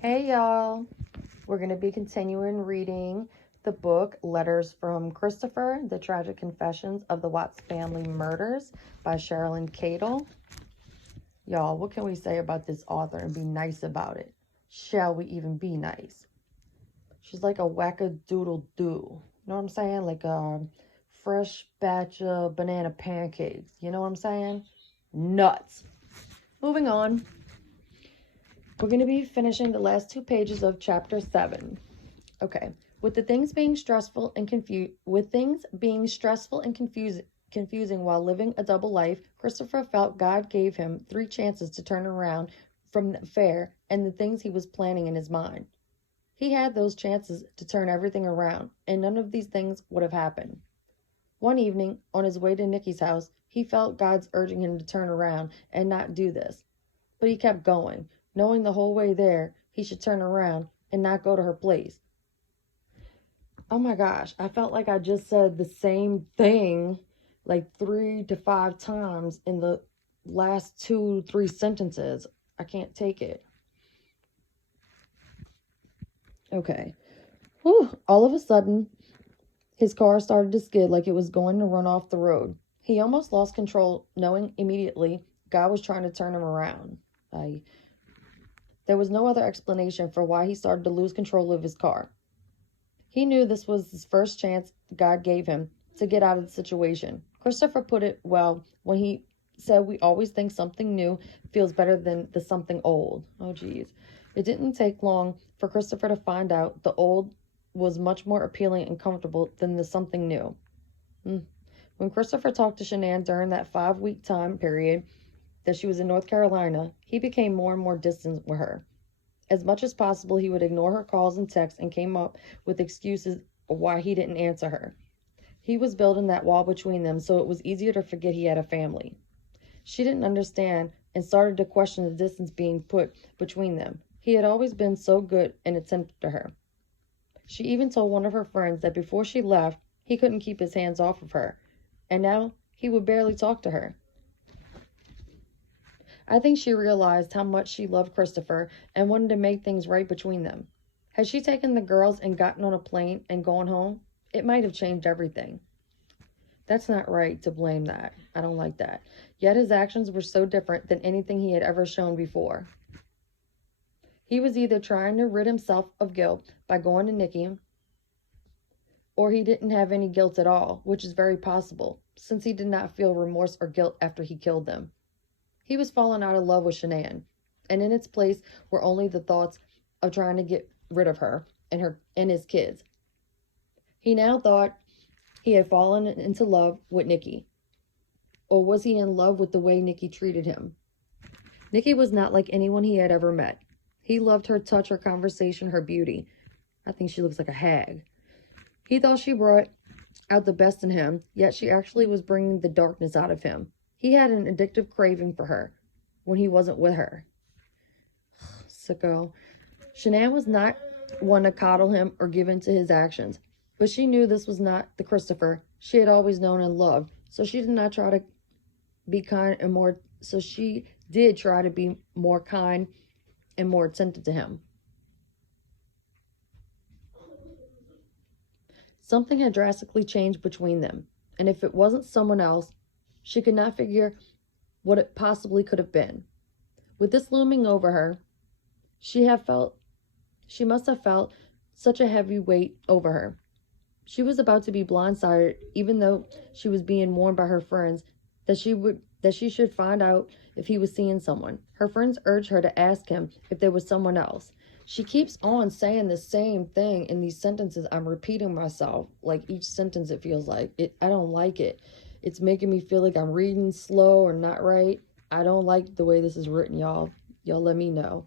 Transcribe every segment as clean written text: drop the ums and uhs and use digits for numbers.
Hey y'all, we're going to be continuing reading the book Letters from Christopher, The Tragic Confessions of the Watts Family Murders by Sherilyn Cadle. Y'all, what can we say about this author and be nice about it? Shall we even be nice? She's like a wackadoodle-doo. You know what I'm saying? Like a fresh batch of banana pancakes. You know what I'm saying? Nuts. Moving on. We're going to be finishing the last 2 pages of chapter 7. Okay. With things being stressful and confusing while living a double life, Christopher felt God gave him 3 chances to turn around from the affair and the things he was planning in his mind. He had those chances to turn everything around, and none of these things would have happened. One evening, on his way to Nikki's house, he felt God's urging him to turn around and not do this. But he kept going, knowing the whole way there he should turn around and not go to her place. Oh my gosh, I felt like I just said the same thing like 3 to 5 times in the last 2-3 sentences. I can't take it. Okay. Whew. All of a sudden, his car started to skid like it was going to run off the road. He almost lost control, knowing immediately God was trying to turn him around. There was no other explanation for why he started to lose control of his car. He knew this was his first chance God gave him to get out of the situation. Christopher put it well when he said we always think something new feels better than the something old. Oh, geez. It didn't take long for Christopher to find out the old was much more appealing and comfortable than the something new. When Christopher talked to Shanann during that 5-week time period that she was in North Carolina, he became more and more distant with her. As much as possible, he would ignore her calls and texts and came up with excuses why he didn't answer her. He was building that wall between them, so it was easier to forget he had a family. She didn't understand and started to question the distance being put between them. He had always been so good and attentive to her. She even told one of her friends that before she left, he couldn't keep his hands off of her, and now he would barely talk to her. I think she realized how much she loved Christopher and wanted to make things right between them. Had she taken the girls and gotten on a plane and gone home, it might have changed everything. That's not right to blame that. I don't like that. Yet his actions were so different than anything he had ever shown before. He was either trying to rid himself of guilt by going to Nikki, or he didn't have any guilt at all, which is very possible, since he did not feel remorse or guilt after he killed them. He was falling out of love with Shanann, and in its place were only the thoughts of trying to get rid of her and his kids. He now thought he had fallen into love with Nikki. Or was he in love with the way Nikki treated him? Nikki was not like anyone he had ever met. He loved her touch, her conversation, her beauty. I think she looks like a hag. He thought she brought out the best in him, yet she actually was bringing the darkness out of him. He had an addictive craving for her when he wasn't with her. Sicko. Shanann was not one to coddle him or give in to his actions, but she knew this was not the Christopher she had always known and loved, so she did not try to be kind and more, so she did try to be more kind and more attentive to him. Something had drastically changed between them, and if it wasn't someone else, she could not figure what it possibly could have been. With this looming over her, she must have felt such a heavy weight over her. She was about to be blindsided, even though she was being warned by her friends that she should find out if he was seeing someone. Her friends urged her to ask him if there was someone else. She keeps on saying the same thing in these sentences. I'm repeating myself, like each sentence it feels like. I don't like it. It's making me feel like I'm reading slow or not right. I don't like the way this is written, y'all. Y'all let me know.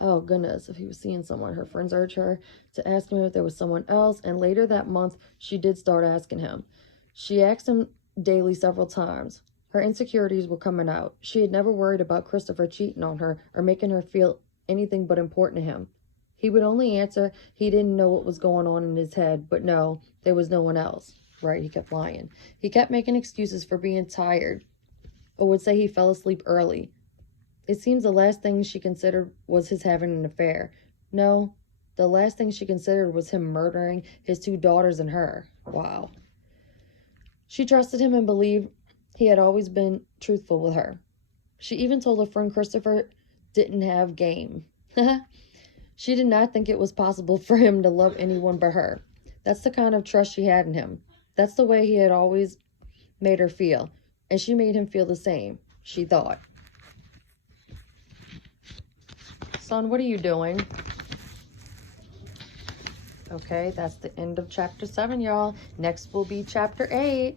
Oh, goodness, if he was seeing someone. Her friends urged her to ask him if there was someone else, and later that month, she did start asking him. She asked him daily several times. Her insecurities were coming out. She had never worried about Christopher cheating on her or making her feel anything but important to him. He would only answer he didn't know what was going on in his head, but no, there was no one else. Right, he kept lying. He kept making excuses for being tired, or would say he fell asleep early. It seems the last thing she considered was his having an affair, No, the last thing she considered was him murdering his 2 daughters and her. Wow. She trusted him and believed he had always been truthful with her. She even told her friend Christopher didn't have game. She did not think it was possible for him to love anyone but her. That's the kind of trust she had in him. That's the way he had always made her feel. And she made him feel the same, she thought. Son, what are you doing? Okay, that's the end of chapter 7, y'all. Next will be chapter 8.